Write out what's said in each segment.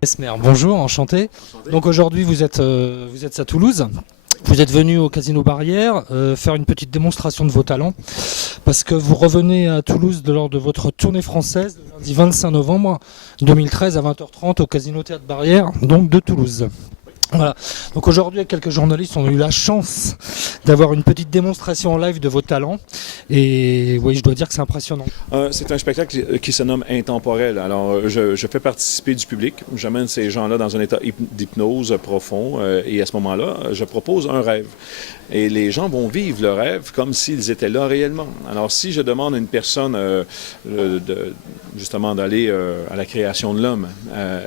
Mesmer, bonjour, enchanté. Donc aujourd'hui vous êtes à Toulouse. Vous êtes venu au Casino Barrière faire une petite démonstration de vos talents parce que vous revenez à Toulouse lors de votre tournée française le lundi 25 novembre 2013 à 20h30 au Casino Théâtre Barrière, donc de Toulouse. Voilà. Donc aujourd'hui, quelques journalistes ont eu la chance d'avoir une petite démonstration en live de vos talents. Et oui, je dois dire que c'est impressionnant. C'est un spectacle qui se nomme Intemporel. Alors, je fais participer du public. J'amène ces gens-là dans un état d'hypnose profond. Et à ce moment-là, je propose un rêve. Et les gens vont vivre le rêve comme s'ils étaient là réellement. Alors, si je demande à une personne justement d'aller à la création de l'homme,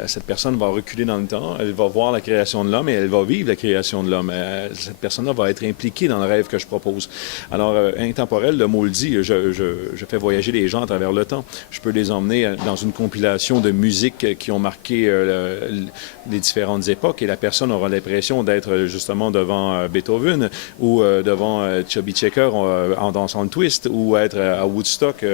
cette personne va reculer dans le temps, elle va voir la création de l'homme et elle va vivre la création de l'homme. Cette personne-là va être impliquée dans le rêve que je propose. Alors, intemporel, le mot le dit, je fais voyager les gens à travers le temps. Je peux les emmener dans une compilation de musiques qui ont marqué les différentes époques et la personne aura l'impression d'être justement devant Beethoven ou devant Chubby Checker en dansant le twist ou être à Woodstock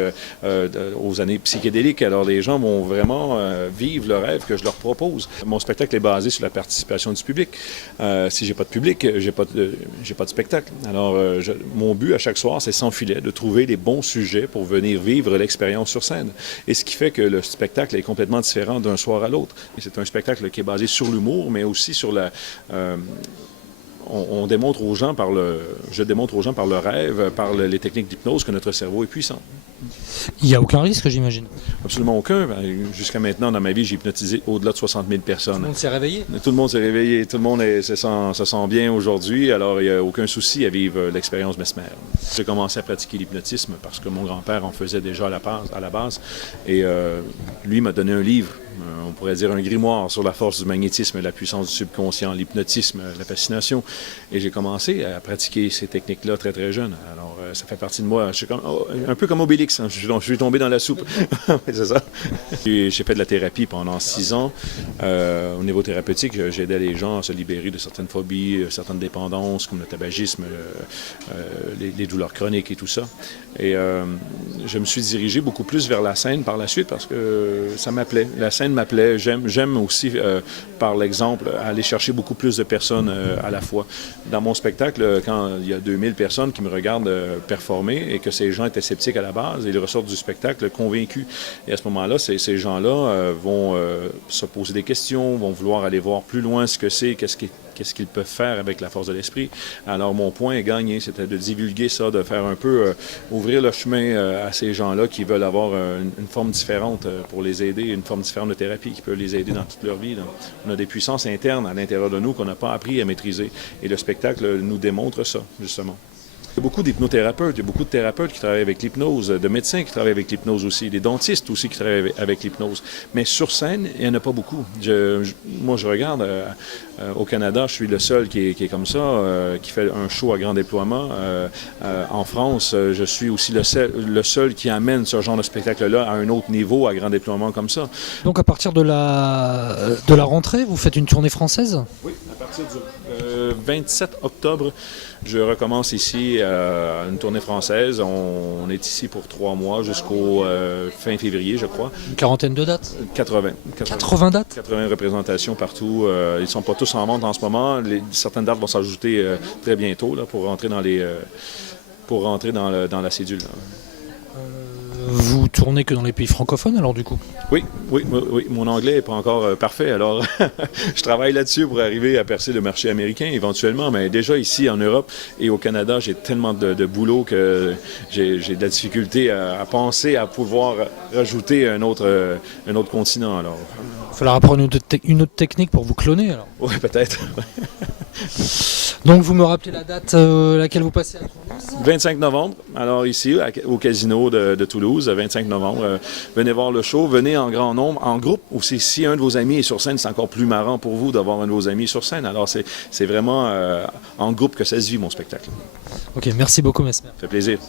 aux années psychédéliques. Alors, les gens vont vraiment vivre le rêve que je leur propose. Mon spectacle est basé sur la participation du public. Si j'ai pas de public, j'ai pas de spectacle. Alors, mon but à chaque soir, c'est sans filet, de trouver les bons sujets pour venir vivre l'expérience sur scène. Et ce qui fait que le spectacle est complètement différent d'un soir à l'autre. C'est un spectacle qui est basé sur l'humour, mais aussi sur la... je démontre aux gens par le rêve, par les techniques d'hypnose que notre cerveau est puissant. Il n'y a aucun risque, j'imagine. Absolument aucun. Jusqu'à maintenant, dans ma vie, j'ai hypnotisé au-delà de 60 000 personnes. Tout le monde s'est réveillé? Tout le monde s'est réveillé. Tout le monde se sent bien aujourd'hui. Alors, il n'y a aucun souci à vivre l'expérience Mesmer. J'ai commencé à pratiquer l'hypnotisme parce que mon grand-père en faisait déjà à la base. Et lui m'a donné un livre. On pourrait dire un grimoire sur la force du magnétisme, la puissance du subconscient, l'hypnotisme, la fascination. Et j'ai commencé à pratiquer ces techniques-là très, très jeune. Alors, ça fait partie de moi. Je suis un peu comme Obélix. Hein. Je suis tombé dans la soupe. C'est ça. J'ai fait de la thérapie pendant 6 ans. Au niveau thérapeutique, j'aidais les gens à se libérer de certaines phobies, certaines dépendances, comme le tabagisme, les douleurs chroniques et tout ça. Et je me suis dirigé beaucoup plus vers la scène par la suite parce que ça m'appelait. La scène m'appelait. J'aime aussi, par l'exemple, aller chercher beaucoup plus de personnes à la fois. Dans mon spectacle, quand il y a 2000 personnes qui me regardent performer et que ces gens étaient sceptiques à la base, ils ressortent du spectacle convaincus. Et à ce moment-là, ces gens-là vont se poser des questions, vont vouloir aller voir plus loin ce que c'est, qu'est-ce qu'ils peuvent faire avec la force de l'esprit. Alors, mon point est gagné, c'était de divulguer ça, de faire un peu ouvrir le chemin à ces gens-là qui veulent avoir une forme différente pour les aider, une forme différente de thérapie qui peut les aider dans toute leur vie. Là. On a des puissances internes à l'intérieur de nous qu'on n'a pas appris à maîtriser. Et le spectacle nous démontre ça, justement. Il y a beaucoup d'hypnothérapeutes, il y a beaucoup de thérapeutes qui travaillent avec l'hypnose, de médecins qui travaillent avec l'hypnose aussi, des dentistes aussi qui travaillent avec l'hypnose. Mais sur scène, il n'y en a pas beaucoup. Moi, je regarde, au Canada, je suis le seul qui est comme ça, qui fait un show à grand déploiement. En France, je suis aussi le seul qui amène ce genre de spectacle-là à un autre niveau, à grand déploiement comme ça. Donc à partir de la rentrée, vous faites une tournée française? Oui, à partir du 27 octobre, je recommence ici une tournée française. On est ici pour 3 mois jusqu'au fin février, je crois. Une quarantaine de dates? 80 dates? 80 représentations partout. Ils ne sont pas tous en vente en ce moment. Certaines dates vont s'ajouter très bientôt là, pour rentrer dans la cédule. Vous tournez que dans les pays francophones alors du coup? Oui. Mon anglais n'est pas encore parfait, alors je travaille là-dessus pour arriver à percer le marché américain éventuellement, mais déjà ici en Europe et au Canada, j'ai tellement de boulot que j'ai de la difficulté à penser à pouvoir rajouter un autre continent. Alors. Il faudra apprendre une autre technique pour vous cloner alors? Oui, peut-être. Donc vous me rappelez la date laquelle vous passez à Toulouse? 25 novembre, alors ici au Casino de Toulouse, 25 novembre. Venez voir le show, venez en grand nombre, en groupe aussi. Si un de vos amis est sur scène, c'est encore plus marrant pour vous d'avoir un de vos amis sur scène. Alors c'est vraiment en groupe que ça se vit mon spectacle. Ok, merci beaucoup Mesmer. Ça fait plaisir.